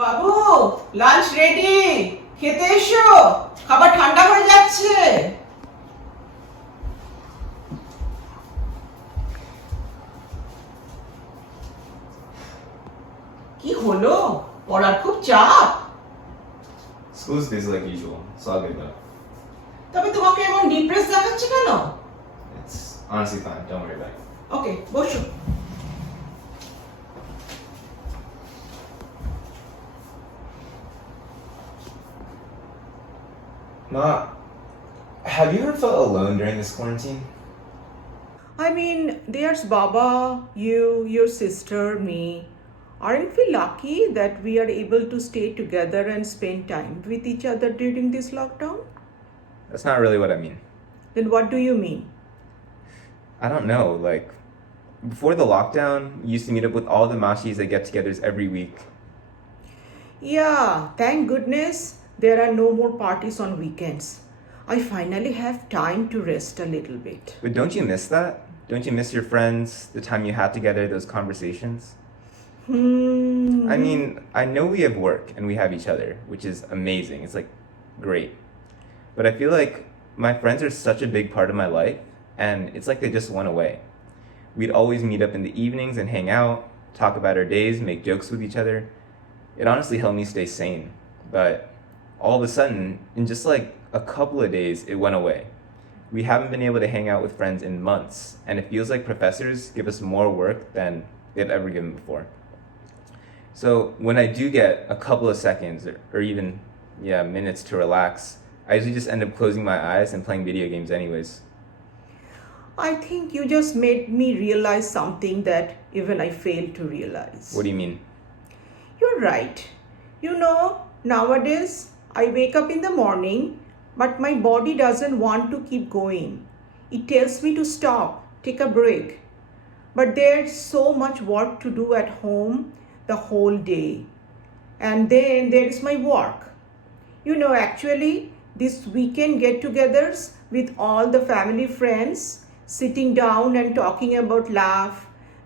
বাবু, lunch ready, খেতে এসো, খাবার ঠান্ডা হয়ে যাচ্ছে। কি হলো, পড়ার খুব চাপ? School's busy like usual. It's all good though. তবে তোমাকে এমন ডিপ্রেস দেখাচ্ছে কেন? It's honestly fine. Don't worry about it. ওকে, বসো। Ma, have you ever felt alone during this quarantine? I mean, there's Baba, you, your sister, me. Aren't we lucky that we are able to stay together and spend time with each other during this lockdown? That's not really what I mean. Then what do you mean? I don't know. Like, before the lockdown, we used to meet up with all the mashis at get-togethers every week. Yeah, thank goodness there are no more parties on weekends. I finally have time to rest a little bit. But don't you miss that? Don't you miss your friends, the time you had together, those conversations? I mean, I know we have work and we have each other, which is amazing. It's like great. But I feel like my friends are such a big part of my life, and it's like they just went away. We'd always meet up in the evenings and hang out, talk about our days, make jokes with each other. It honestly helped me stay sane. But all of a sudden, in just like a couple of days, it went away. We haven't been able to hang out with friends in months, and it feels like professors give us more work than they've ever given before. So when I do get a couple of seconds or even minutes to relax, I usually just end up closing my eyes and playing video games anyways. I think you just made me realize something that even I failed to realize. What do you mean? You're right. You know, nowadays I wake up in the morning, but my body doesn't want to keep going. It tells me to stop, take a break. But there's so much work to do at home the whole day. And then there's my work. You know, actually, this weekend get-togethers with all the family friends, sitting down and talking about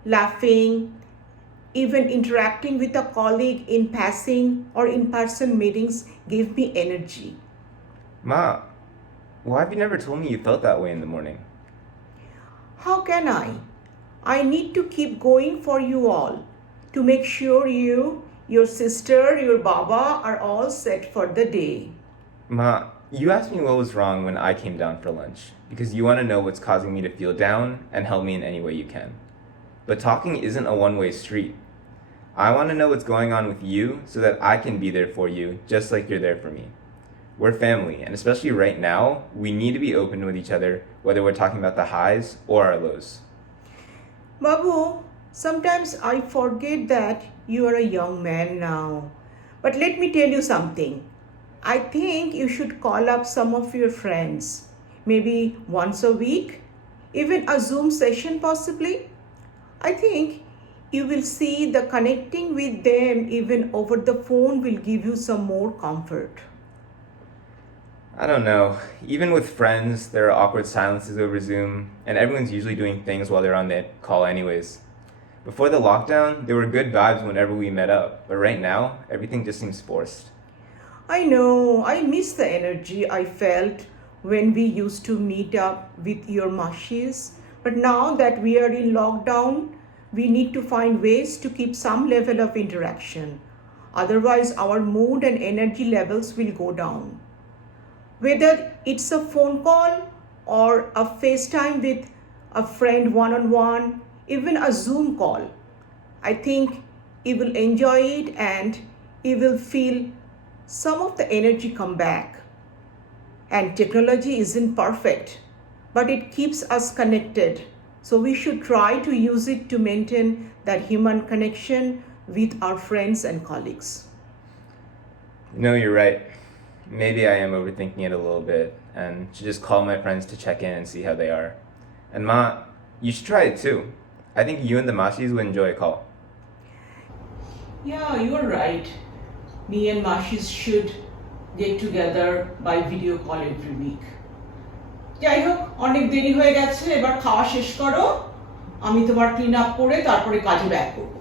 laughing, even interacting with a colleague in passing or in-person meetings gave me energy. Ma, why have you never told me you felt that way in the morning? How can I? I need to keep going for you all, to make sure you, your sister, your Baba are all set for the day. Ma, you asked me what was wrong when I came down for lunch, because you want to know what's causing me to feel down and help me in any way you can. But talking isn't a one-way street. I want to know what's going on with you so that I can be there for you, just like you're there for me. We're family, and especially right now, we need to be open with each other, whether we're talking about the highs or our lows. Babu, sometimes I forget that you are a young man now. But let me tell you something. I think you should call up some of your friends, maybe once a week, even a Zoom session possibly. I think you will see the connecting with them even over the phone will give you some more comfort. I don't know. Even with friends, there are awkward silences over Zoom, and everyone's usually doing things while they're on the call anyways. Before the lockdown, there were good vibes whenever we met up, but right now, everything just seems forced. I know, I miss the energy I felt when we used to meet up with your mashis. But now that we are in lockdown, we need to find ways to keep some level of interaction. Otherwise, our mood and energy levels will go down. Whether it's a phone call or a FaceTime with a friend one-on-one, even a Zoom call, I think you will enjoy it and you will feel some of the energy come back. And technology isn't perfect, but it keeps us connected. So we should try to use it to maintain that human connection with our friends and colleagues. No, you're right. Maybe I am overthinking it a little bit and should just call my friends to check in and see how they are. And Ma, you should try it too. I think you and the Mashis would enjoy a call. Yeah, you are right. Me and Mashis should get together by video call every week. যাই হোক, অনেক দেরি হয়ে গেছে, এবার খাওয়া শেষ করো, আমি তোমার ক্লিন আপ করে তারপরে কাজে ব্যাক করব।